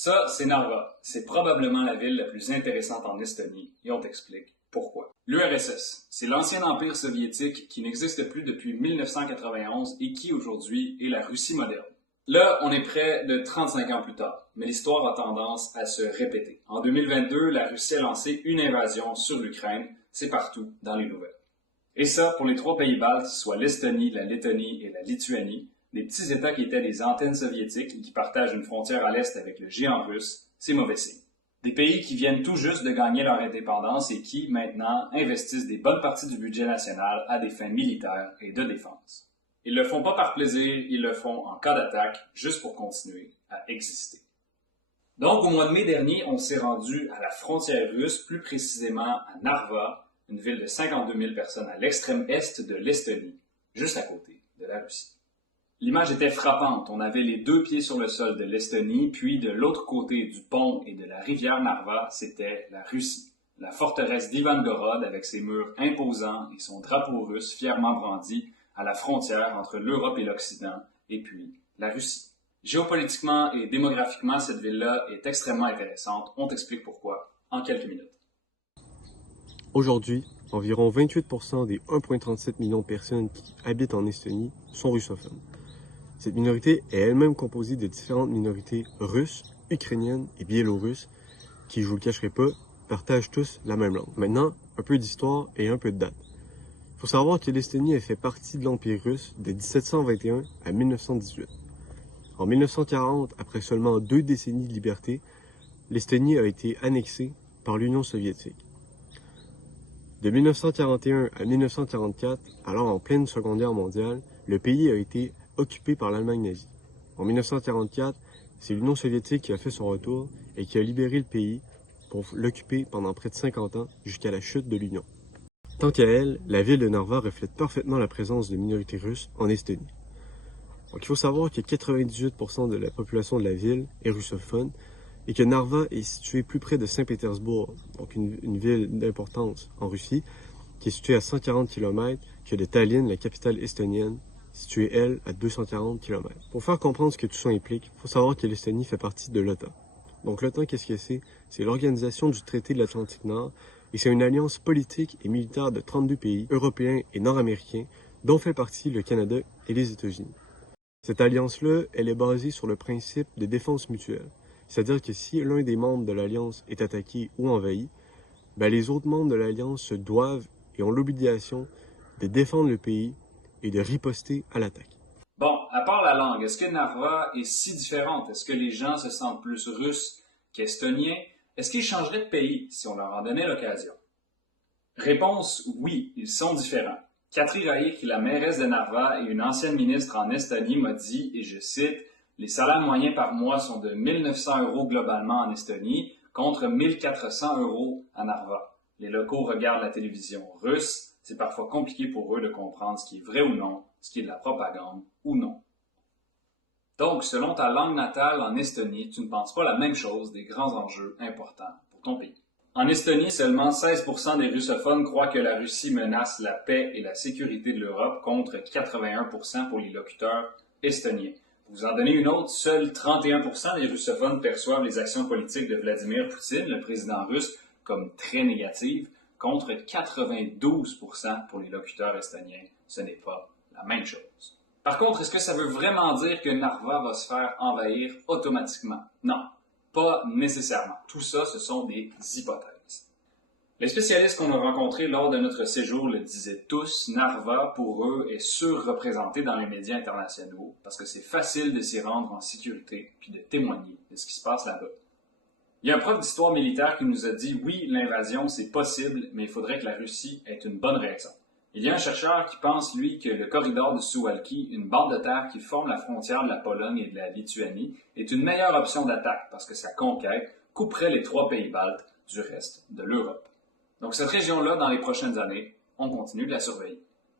Ça, c'est Narva. C'est probablement la ville la plus intéressante en Estonie, et on t'explique pourquoi. L'URSS, c'est l'ancien empire soviétique qui n'existe plus depuis 1991 et qui aujourd'hui est la Russie moderne. Là, on est près de 35 ans plus tard, mais l'histoire a tendance à se répéter. En 2022, la Russie a lancé une invasion sur l'Ukraine, c'est partout dans les nouvelles. Et ça, pour les trois pays baltes, soit l'Estonie, la Lettonie et la Lituanie, des petits États qui étaient des antennes soviétiques et qui partagent une frontière à l'est avec le géant russe, c'est mauvais signe. Des pays qui viennent tout juste de gagner leur indépendance et qui, maintenant, investissent des bonnes parties du budget national à des fins militaires et de défense. Ils le font pas par plaisir, ils le font en cas d'attaque, juste pour continuer à exister. Donc, au mois de mai dernier, on s'est rendu à la frontière russe, plus précisément à Narva, une ville de 52 000 personnes à l'extrême est de l'Estonie, juste à côté de la Russie. L'image était frappante. On avait les deux pieds sur le sol de l'Estonie, puis de l'autre côté du pont et de la rivière Narva, c'était la Russie. La forteresse d'Ivangorod avec ses murs imposants et son drapeau russe fièrement brandi à la frontière entre l'Europe et l'Occident, et puis la Russie. Géopolitiquement et démographiquement, cette ville-là est extrêmement intéressante. On t'explique pourquoi en quelques minutes. Aujourd'hui, environ 28% des 1,37 millions de personnes qui habitent en Estonie sont russophones. Cette minorité est elle-même composée de différentes minorités russes, ukrainiennes et biélorusses qui, je vous le cacherai pas, partagent tous la même langue. Maintenant, un peu d'histoire et un peu de date. Il faut savoir que l'Estonie a fait partie de l'Empire russe de 1721 à 1918. En 1940, après seulement 2 décennies de liberté, l'Estonie a été annexée par l'Union soviétique. De 1941 à 1944, alors en pleine Seconde Guerre mondiale, le pays a été occupé par l'Allemagne nazie. En 1944, c'est l'Union soviétique qui a fait son retour et qui a libéré le pays pour l'occuper pendant près de 50 ans jusqu'à la chute de l'Union. Tant qu'à elle, la ville de Narva reflète parfaitement la présence de minorités russes en Estonie. Donc, il faut savoir que 98% de la population de la ville est russophone et que Narva est située plus près de Saint-Pétersbourg, donc une ville d'importance en Russie, qui est située à 140 km, que de Tallinn, la capitale estonienne, située, elle, à 240 km. Pour faire comprendre ce que tout ça implique, il faut savoir que l'Estonie fait partie de l'OTAN. Donc l'OTAN, qu'est-ce que c'est? C'est l'organisation du traité de l'Atlantique Nord, et c'est une alliance politique et militaire de 32 pays, européens et nord-américains, dont fait partie le Canada et les États-Unis. Cette alliance-là, elle est basée sur le principe de défense mutuelle. C'est-à-dire que si l'un des membres de l'Alliance est attaqué ou envahi, les autres membres de l'Alliance se doivent et ont l'obligation de défendre le pays et de riposter à l'attaque. Bon, à part la langue, est-ce que Narva est si différente? Est-ce que les gens se sentent plus russes qu'estoniens? Est-ce qu'ils changeraient de pays si on leur en donnait l'occasion? Réponse, oui, ils sont différents. Katri Raik, la mairesse de Narva et une ancienne ministre en Estonie, m'a dit, et je cite, « Les salaires moyens par mois sont de 1 900 € globalement en Estonie, contre 1 400 € à Narva. Les locaux regardent la télévision russe, c'est parfois compliqué pour eux de comprendre ce qui est vrai ou non, ce qui est de la propagande ou non. » Donc, selon ta langue natale en Estonie, tu ne penses pas la même chose des grands enjeux importants pour ton pays. En Estonie, seulement 16% des russophones croient que la Russie menace la paix et la sécurité de l'Europe contre 81% pour les locuteurs estoniens. Pour vous en donner une autre, seuls 31% des russophones perçoivent les actions politiques de Vladimir Poutine, le président russe, comme très négatives, contre 92% pour les locuteurs estoniens. Ce n'est pas la même chose. Par contre, est-ce que ça veut vraiment dire que Narva va se faire envahir automatiquement? Non, pas nécessairement. Tout ça, ce sont des hypothèses. Les spécialistes qu'on a rencontrés lors de notre séjour le disaient tous, Narva, pour eux, est surreprésenté dans les médias internationaux parce que c'est facile de s'y rendre en sécurité puis de témoigner de ce qui se passe là-bas. Il y a un prof d'histoire militaire qui nous a dit « Oui, l'invasion, c'est possible, mais il faudrait que la Russie ait une bonne raison. » Il y a un chercheur qui pense, lui, que le corridor de Suwałki, une bande de terre qui forme la frontière de la Pologne et de la Lituanie, est une meilleure option d'attaque parce que sa conquête couperait les 3 pays baltes du reste de l'Europe. Donc cette région-là, dans les prochaines années, on continue de la surveiller.